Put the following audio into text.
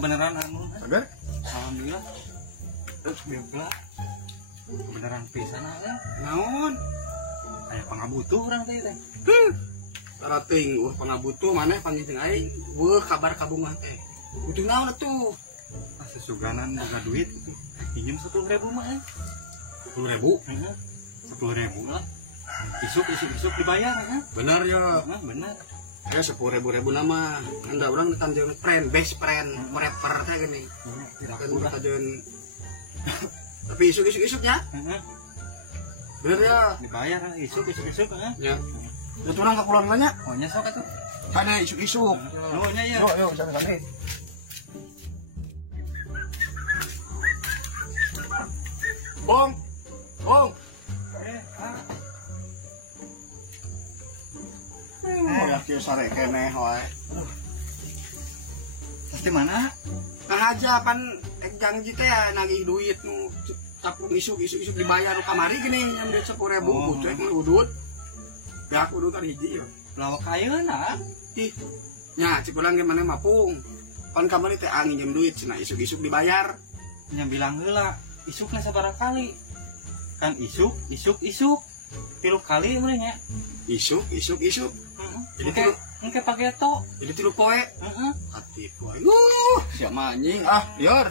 beneran anu. Bener? Alhamdulillah. Bebla. Beneran pisan ya. Naon? Aya pangabutuh urang teh teh. Tarating pangabutuh maneh panggil aing. Weuh kabar kabungah teh. Butuh naon atuh? Sesuganan boga duit gitu. Pinjem 10.000 mah. 10.000? Heeh. 10.000 lah. Isuk dibayar kan? Bener ya. Bener. Ya 10.000 nama. Anda orang tanjeun friend, best friend, rapper teh gini. Kan tanjeun. Tapi isuk-isuknya. Heeh. Bener ya. Dibayar isuk kan? Ya. Itu orang kakulan banyak. Oh nya sok atuh. Kana isuk-isuk. Oh nya ya. Yo, sana. Bong. Ya kieu sare keneh wae. Pasti mana? Nah aja pan janji teh nagih duit nu capung isuk dibayar kamari gini yang duit 10.000 butuh mah udut. Ya aku udut kan hiji ya. Lawak ayeuna. Ih. Nya cikulang ge maneh mapung. Pan kamari teh nginjem duit cenah isuk dibayar. Nya bilang heula, isuk lah sabaraha kali. Kan isuk. 3 kali meureun nya. Isuk. Jadi engke pake to. Jadi 3 poe. Heeh. Hati poe. Siap anjing. Yor.